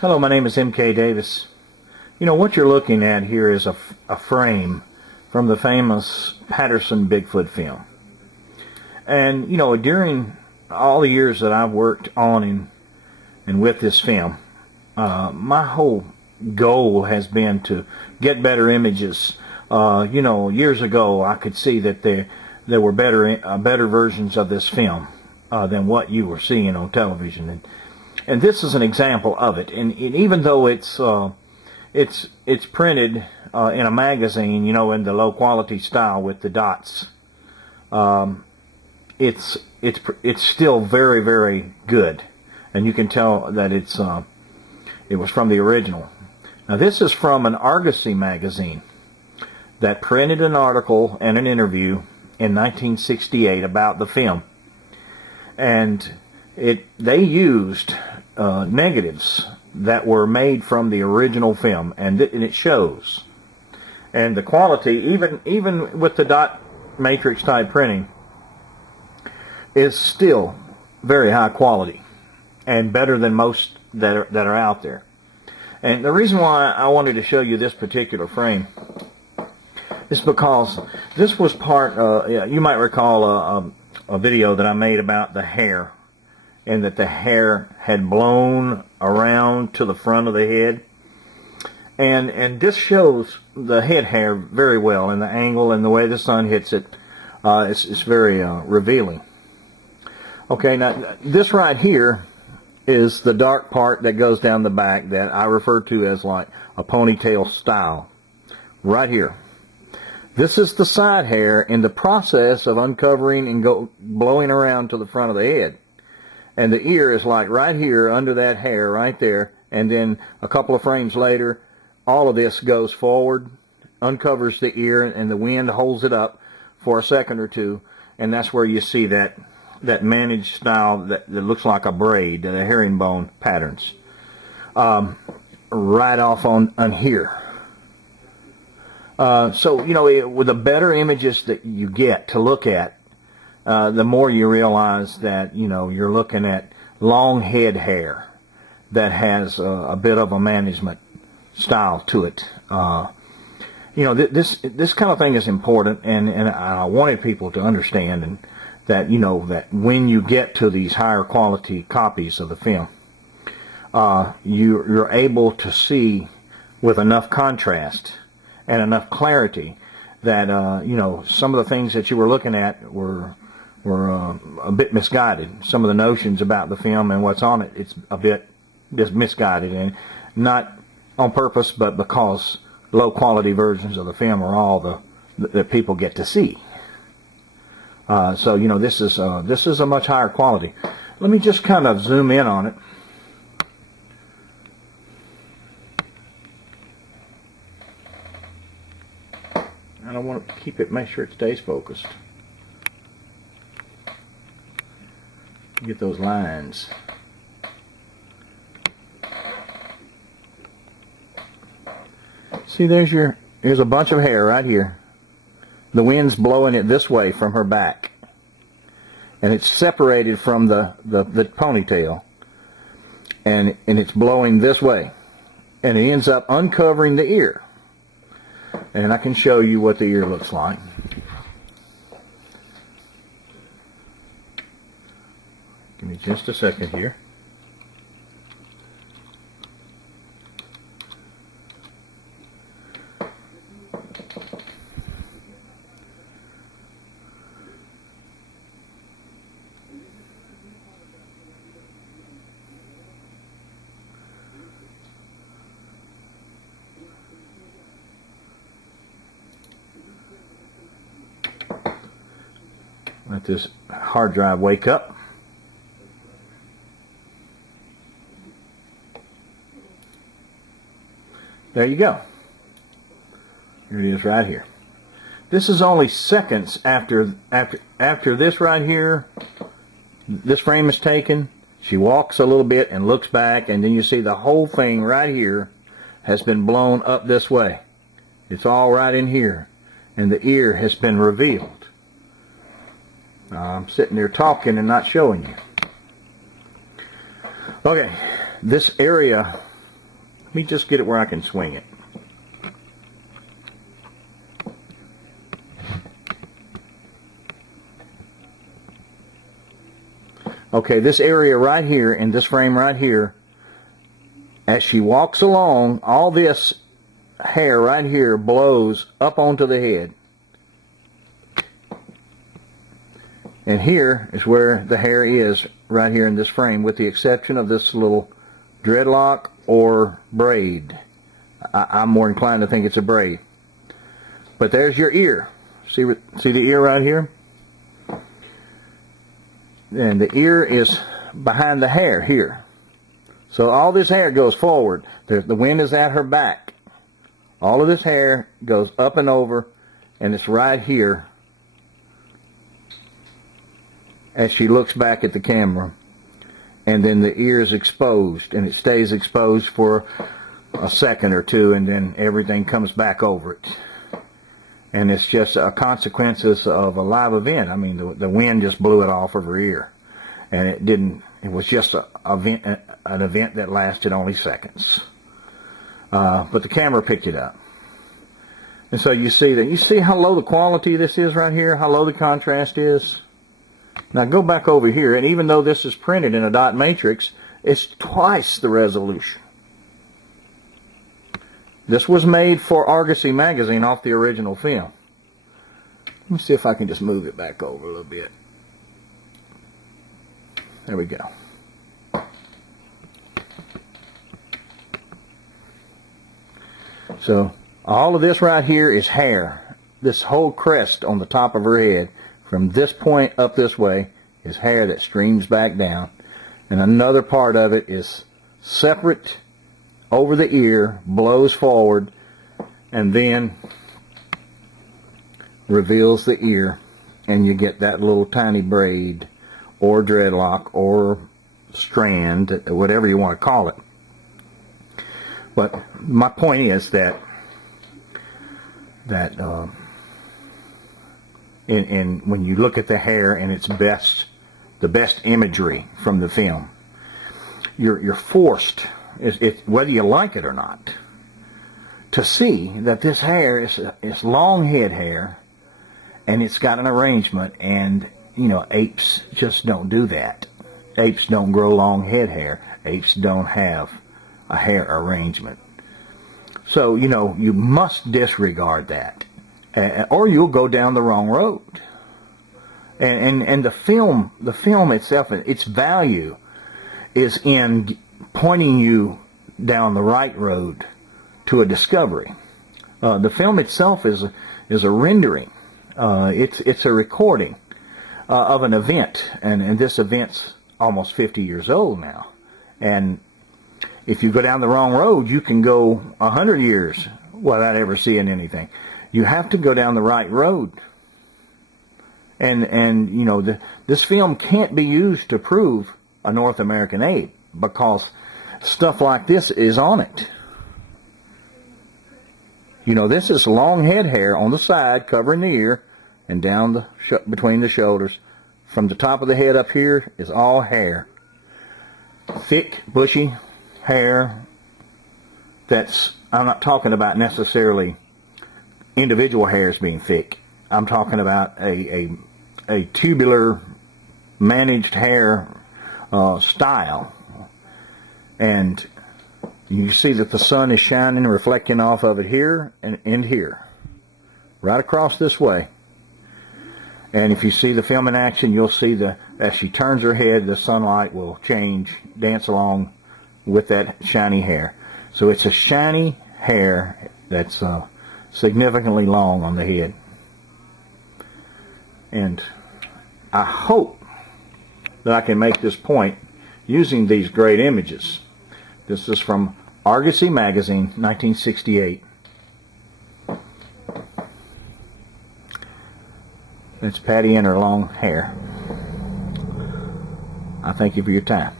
Hello, my name is M.K.Davis. You know, what you're looking at here is a frame from the famous Patterson Bigfoot film. And, you know, during all the years that I've worked on and with this film, my whole goal has been to get better images. You know, years ago I could see that there were better versions of this film than what you were seeing on television. And this is an example of it. And even though it's printed in a magazine, you know, in the low quality style with the dots, it's still very, very good. And you can tell that it was from the original. Now this is from an Argosy magazine that printed an article and an interview in 1968 about the film. And they used negatives that were made from the original film, and it shows. And the quality, even with the dot matrix type printing, is still very high quality and better than most that are out there. And the reason why I wanted to show you this particular frame is because this was part, you might recall a video that I made about the hair, and that the hair had blown around to the front of the head. And this shows the head hair very well, and the angle and the way the sun hits it. It's very revealing. Okay, now this right here is the dark part that goes down the back that I refer to as like a ponytail style. Right here. This is the side hair in the process of uncovering and blowing around to the front of the head. And the ear is like right here under that hair right there. And then a couple of frames later, all of this goes forward, uncovers the ear, and the wind holds it up for a second or two. And that's where you see that managed style that looks like a braid, the herringbone patterns. Right off on here. So, you know, with the better images that you get to look at, the more you realize that, you know, you're looking at long head hair that has a bit of a management style to it. You know, this kind of thing is important, and I wanted people to understand and that, you know, that when you get to these higher quality copies of the film, you're able to see with enough contrast and enough clarity that, you know, some of the things that you were looking at were a bit misguided. Some of the notions about the film and what's on it, it's a bit just misguided, and not on purpose, but because low quality versions of the film are all that people get to see. So, you know, this is a much higher quality. Let me just kind of zoom in on it. And I want to keep it, make sure it stays focused. Get those lines. See, here's a bunch of hair right here. The wind's blowing it this way from her back, and it's separated from the ponytail, and it's blowing this way, and it ends up uncovering the ear. And I can show you what the ear looks like. Give me just a second here. Let this hard drive wake up. There you go. Here it is right here. This is only seconds after this right here, this frame is taken. She walks a little bit and looks back, and then you see the whole thing right here has been blown up this way. It's all right in here, and the ear has been revealed. I'm sitting there talking and not showing you. Okay, this area me just get it where I can swing it. Okay, this area right here, in this frame right here, as she walks along, all this hair right here blows up onto the head. And here is where the hair is, right here in this frame, with the exception of this little dreadlock or braid. I'm more inclined to think it's a braid. But there's your ear. See the ear right here? And the ear is behind the hair here. So all this hair goes forward. The wind is at her back. All of this hair goes up and over, and it's right here as she looks back at the camera. And then the ear is exposed, and it stays exposed for a second or two, and then everything comes back over it. And it's just consequences of a live event. I mean, the wind just blew it off of her ear. And it was just an event that lasted only seconds. But the camera picked it up. And so you see how low the quality of this is right here, how low the contrast is? Now go back over here, and even though this is printed in a dot matrix, it's twice the resolution. This was made for Argosy magazine off the original film. Let me see if I can just move it back over a little bit. There we go. So all of this right here is hair. This whole crest on the top of her head, from this point up this way, is hair that streams back down. And another part of it is separate over the ear, blows forward, and then reveals the ear, and you get that little tiny braid or dreadlock or strand, whatever you want to call it. But my point is that when you look at the hair and its the best imagery from the film, you're forced, whether you like it or not, to see that this hair is long head hair, and it's got an arrangement. And you know, apes just don't do that. Apes don't grow long head hair. Apes don't have a hair arrangement. So you know, you must disregard that, or you'll go down the wrong road. And the film itself, its value is in pointing you down the right road to a discovery. The film itself is a rendering. It's a recording of an event, and this event's almost 50 years old now. And if you go down the wrong road, you can go 100 years without ever seeing anything. You have to go down the right road. And you know, this film can't be used to prove a North American ape, because stuff like this is on it. You know, this is long head hair on the side covering the ear and down between the shoulders. From the top of the head up here is all hair. Thick, bushy hair. I'm not talking about necessarily individual hairs being thick. I'm talking about a tubular managed hair style. And you see that the sun is shining, reflecting off of it here and here, right across this way. And if you see the film in action, you'll see as she turns her head, the sunlight will change, dance along with that shiny hair. So it's a shiny hair that's significantly long on the head. And I hope that I can make this point using these great images. This is from Argosy magazine, 1968. It's Patty and her long hair. I thank you for your time.